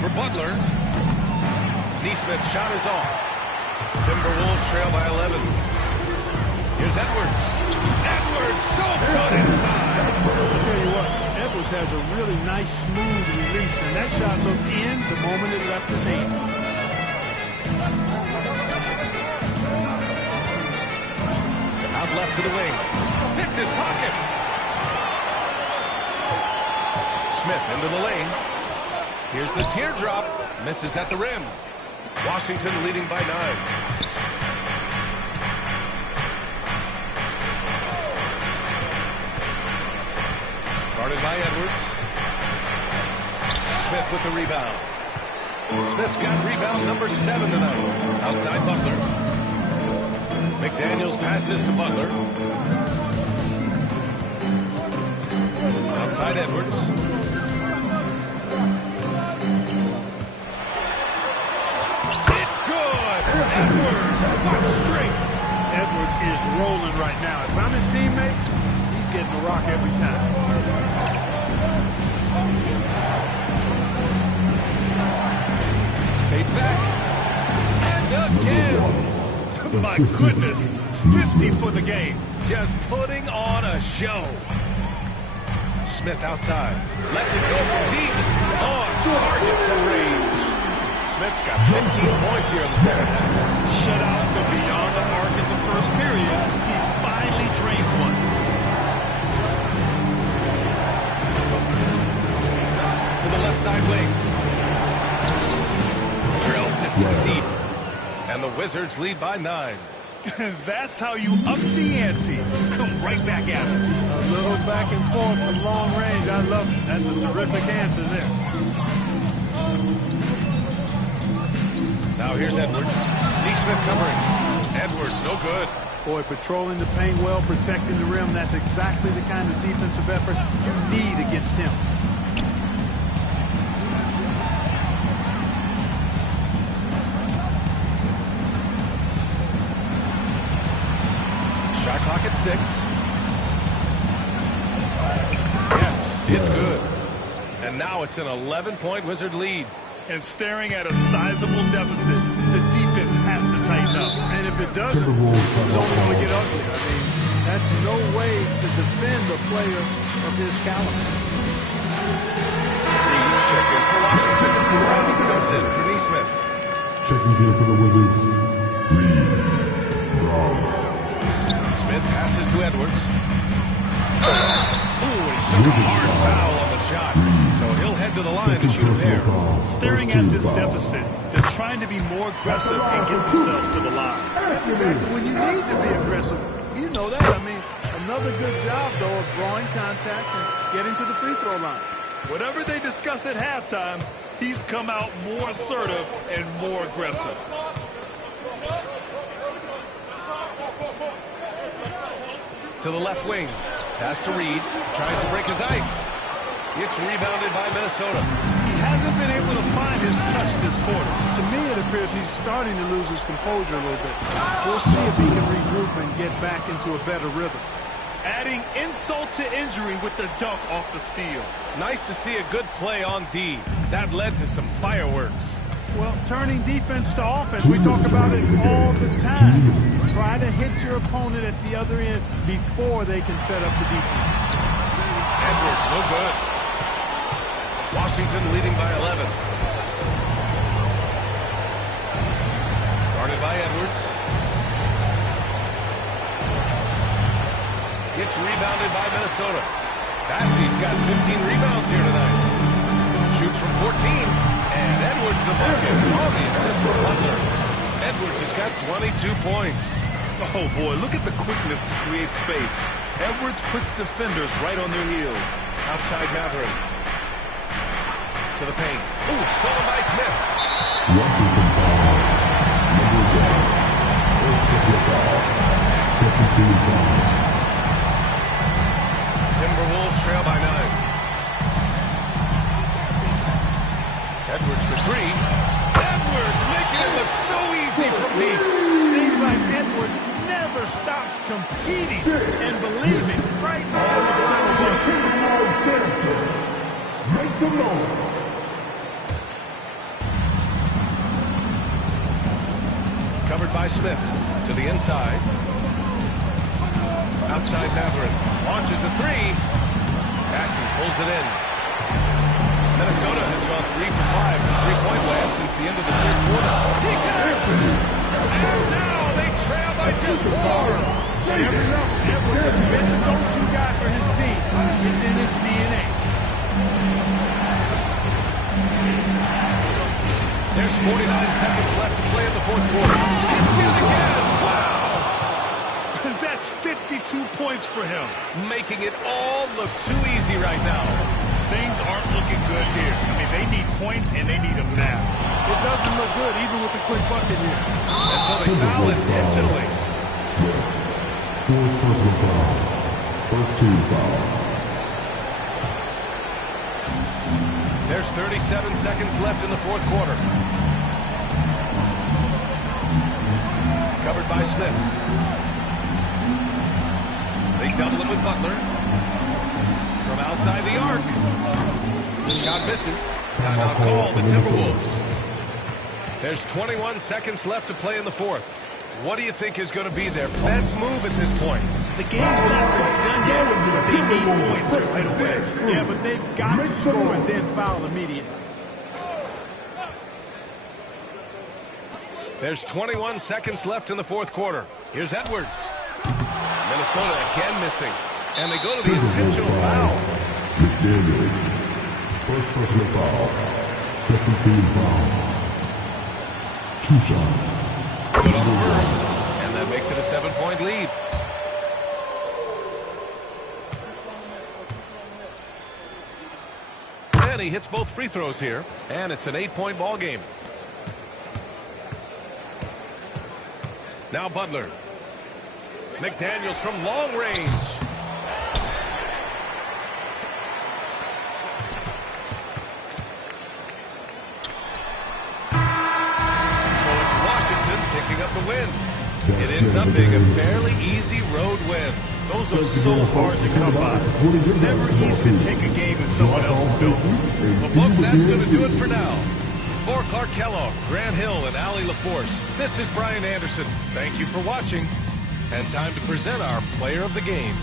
for Butler. Neesmith's shot is off. Timberwolves trail by 11. Here's Edwards. Edwards, so good inside. I'll tell you what, Edwards has a really nice, smooth release, and that shot looked in the moment it left his hand. Out left to the wing. Picked his pocket. Smith into the lane. Here's the teardrop. Misses at the rim. Washington leading by 9. Guarded by Edwards. Smith with the rebound. Smith's got rebound number 7 tonight. Outside Butler. McDaniels passes to Butler. Outside Edwards. It's good! Edwards, what straight! Edwards is rolling right now. If I'm his teammates, he's getting a rock every time. Fades back. And again! My goodness, 50 for the game. Just putting on a show. Smith outside. Lets it go from deep. On target for range. Smith's got 15 points here in the second half. Shut out from beyond the arc in the first period. He finally drains one. To the left side wing. Drills it from deep. And the Wizards lead by 9. That's how you up the ante. Come right back at him. A little back and forth from long range. I love it. That's a terrific answer there. Now here's Edwards. Neesmith covering. Edwards, no good. Boy, patrolling the paint well, protecting the rim. That's exactly the kind of defensive effort you need against him. Shot clock at 6. Yes, it's good. And now it's an 11-point Wizard lead. And staring at a sizable deficit, the defense has to tighten up. And if it doesn't, it's only going to get ugly. I mean, that's no way to defend a player of his caliber. Reed's check in for Washington. Robbie comes in for Neesmith. Checking in for the Wizards. Reed. Brown. Smith passes to Edwards. Ooh, he took a hard foul on the shot. So he'll head to the line to shoot a pair. Staring at this deficit, they're trying to be more aggressive and get themselves to the line. That's exactly when you need to be aggressive. You know that. I mean, another good job, though, of drawing contact and getting to the free throw line. Whatever they discuss at halftime, he's come out more assertive and more aggressive. To the left wing. Pass to Reed. Tries to break his ice. It's rebounded by Minnesota. He hasn't been able to find his touch this quarter. To me, it appears he's starting to lose his composure a little bit. We'll see if he can regroup and get back into a better rhythm. Adding insult to injury with the dunk off the steal. Nice to see a good play on D. That led to some fireworks. Well, turning defense to offense, we talk about it all the time. Try to hit your opponent at the other end before they can set up the defense. Edwards, no good. Washington leading by 11. Guarded by Edwards. Gets rebounded by Minnesota. Bassey's got 15 rebounds here tonight. Shoots from 14. And Edwards the bucket on the assist for Butler. Edwards has got 22 points. Oh, boy, look at the quickness to create space. Edwards puts defenders right on their heels. Outside Mathurin. To the paint. Ooh, stolen by Smith. Washington foul. Number 1. Foul. Second team foul. Timberwolves trail by 9. Edwards for 3. Edwards making it look so easy from deep. Seems like Edwards never stops competing and believing right until the final buzzer. Make some noise. by Smith to the inside. Outside Mathurin launches a three. Passing pulls it in. Minnesota has gone 3 for 5 from three-point land since the end of the third quarter. He connected! And now they trail by just 4. Edwards has been the go-to guy for his team. It's in his DNA. There's 49 seconds left to play in the fourth quarter. It's in again! Wow! That's 52 points for him. Making it all look too easy right now. Things aren't looking good here. I mean, they need points, and they need them now. It doesn't look good, even with a quick bucket here. And so they foul intentionally. Smith. Fourth personal foul. First team foul. There's 37 seconds left in the fourth quarter. Covered by Smith. They double him with Butler. From outside the arc. The shot misses. Timeout call, the Timberwolves. There's 21 seconds left to play in the fourth. What do you think is going to be their best move at this point? The game's not quite done yet, but they need points right away. Yeah, but they've got to score and then foul immediately. There's 21 seconds left in the fourth quarter. Here's Edwards. Minnesota again missing. And they go to the intentional foul. McDaniels. First personal foul. Second team foul. 2 shots. Good on the first. And that makes it a 7-point lead. And he hits both free throws here. And it's an 8-point ball game. Now Butler. McDaniels from long range. So it's Washington picking up the win. It ends up being a fairly easy road win. Those are so hard to come by. It's never easy to take a game in someone else's building. Well, folks, that's going to do it for now. For Clark Kellogg, Grant Hill, and Allie LaForce, this is Brian Anderson. Thank you for watching. And time to present our player of the game.